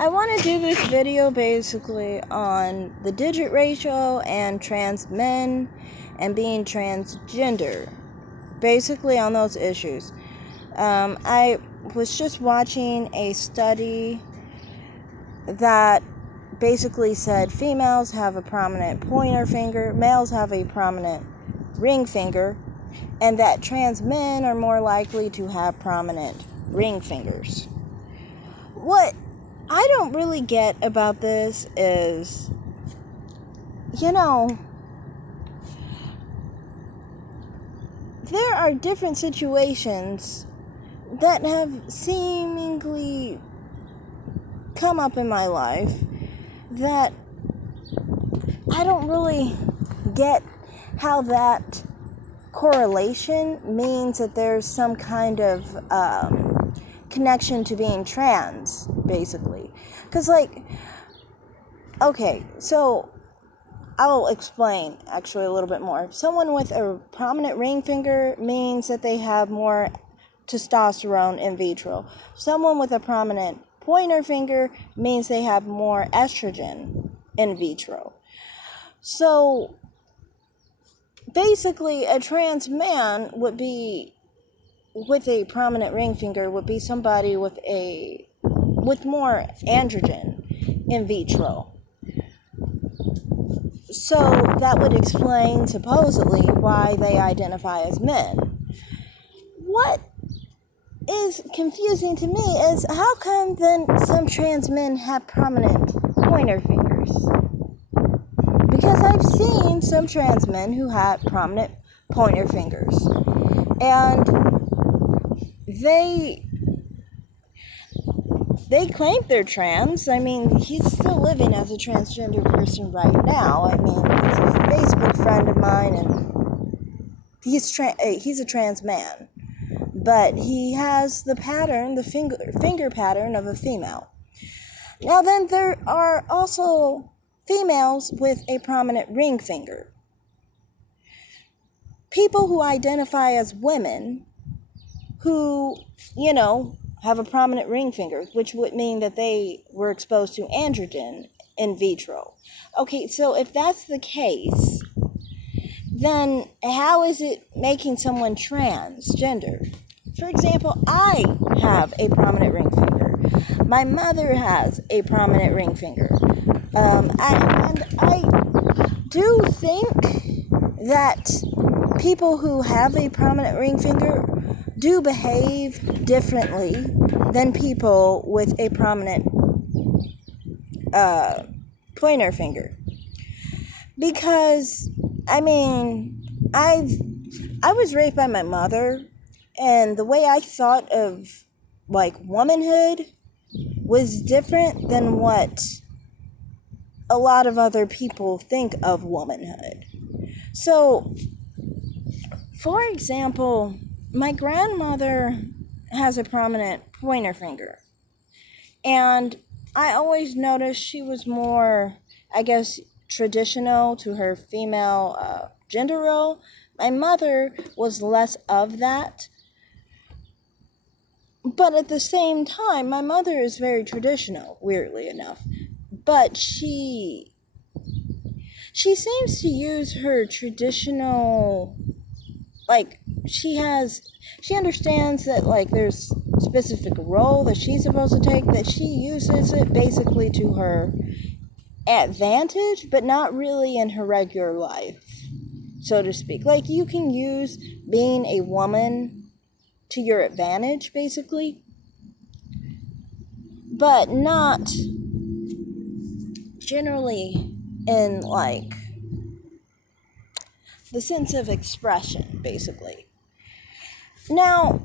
I want to do this video basically on the digit ratio and trans men and being transgender. Basically on those issues. I was just watching a study that basically said females have a prominent pointer finger, males have a prominent ring finger, and that trans men are more likely to have prominent ring fingers. What I don't really get about this is, there are different situations that have seemingly come up in my life that I don't really get how that correlation means that there's some kind of connection to being trans, basically. Because, okay, so I'll explain actually a little bit more. Someone with a prominent ring finger means that they have more testosterone in vitro. Someone with a prominent pointer finger means they have more estrogen in vitro. So basically, a trans man would be with a prominent ring finger would be somebody with more androgen in vitro. So that would explain supposedly why they identify as men. What is confusing to me is how come then some trans men have prominent pointer fingers? Because I've seen some trans men who have prominent pointer fingers, and they claim they're trans. I mean, he's still living as a transgender person right now. I mean, he's a Facebook friend of mine, and he's a trans man, but he has the finger pattern of a female. Now then, there are also females with a prominent ring finger. People who identify as women who, have a prominent ring finger, which would mean that they were exposed to androgen in vitro. Okay, so if that's the case, then how is it making someone transgender? For example, I have a prominent ring finger. My mother has a prominent ring finger. I do think that people who have a prominent ring finger do behave differently than people with a prominent pointer finger. Because, I was raised by my mother, and the way I thought of, womanhood was different than what a lot of other people think of womanhood. So, for example, my grandmother has a prominent pointer finger, and I always noticed she was more, traditional to her female gender role. My mother was less of that, but at the same time, my mother is very traditional, weirdly enough, but she seems to use her traditional, she understands that, there's a specific role that she's supposed to take, that she uses it basically to her advantage, but not really in her regular life, so to speak. You can use being a woman to your advantage, basically, but not generally in, the sense of expression, basically. Now,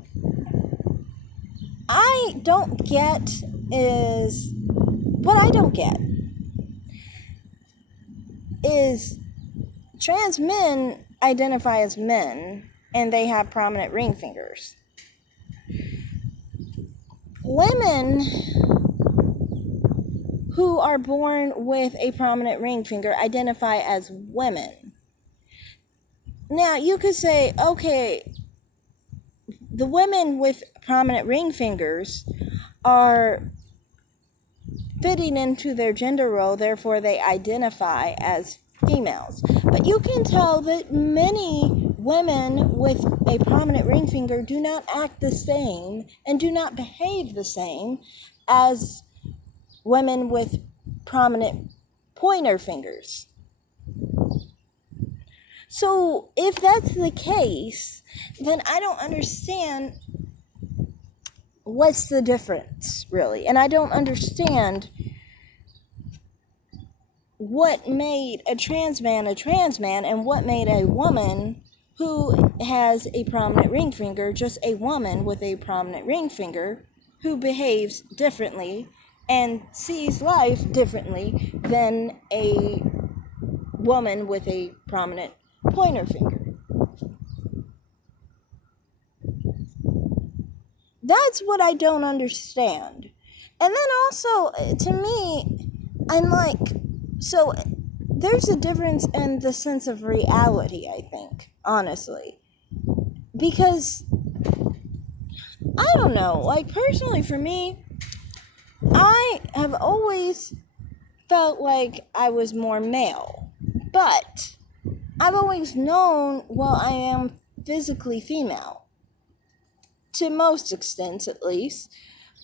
what I don't get is trans men identify as men and they have prominent ring fingers. Women who are born with a prominent ring finger identify as women. Now, you could say, okay, the women with prominent ring fingers fitting into their gender role, therefore they identify as females. But you can tell that many women with a prominent ring finger do not act the same and do not behave the same as women with prominent pointer fingers. So if that's the case, then I don't understand what's the difference, really. And I don't understand what made a trans man and what made a woman who has a prominent ring finger just a woman with a prominent ring finger who behaves differently and sees life differently than a woman with a prominent pointer finger. That's what I don't understand. And then also, to me, I'm like, so there's a difference in the sense of reality, I think, honestly. Because, I don't know, like personally for me, I have always felt like I was more male. But I've always known, well, I am physically female. To most extents, at least.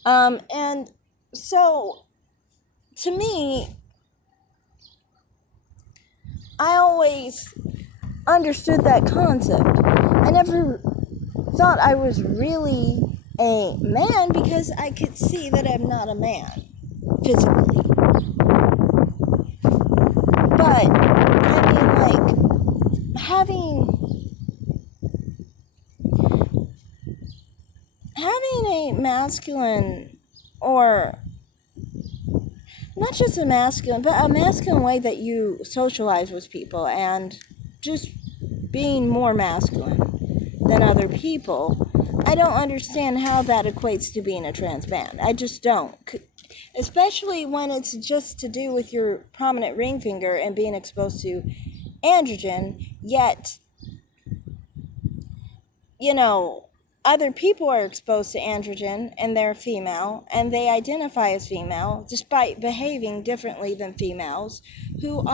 And so, to me, I always understood that concept. I never thought I was really a man because I could see that I'm not a man physically. But, I mean, like, having a masculine, or not just a masculine, but a masculine way that you socialize with people and just being more masculine than other people, I don't understand how that equates to being a trans man. I just don't. Especially when it's just to do with your prominent ring finger and being exposed to androgen, yet, you know, other people are exposed to androgen and they're female and they identify as female despite behaving differently than females who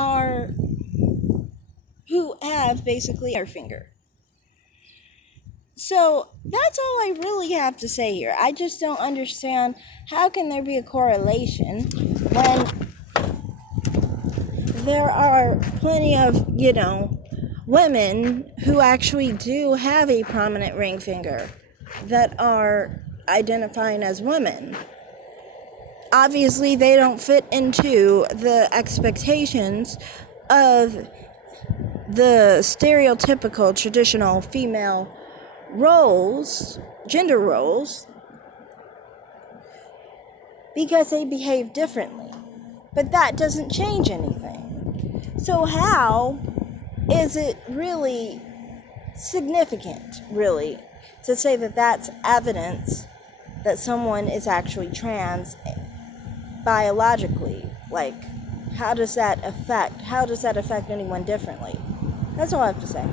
have basically their finger. So that's all I really have to say here. I just don't understand how can there be a correlation when there are plenty of, women who actually do have a prominent ring finger that are identifying as women. Obviously, they don't fit into the expectations of the stereotypical traditional female roles, gender roles, because they behave differently. But that doesn't change anything. So how is it really significant, really, to say that that's evidence that someone is actually trans biologically? Like, how does that affect anyone differently? That's all I have to say.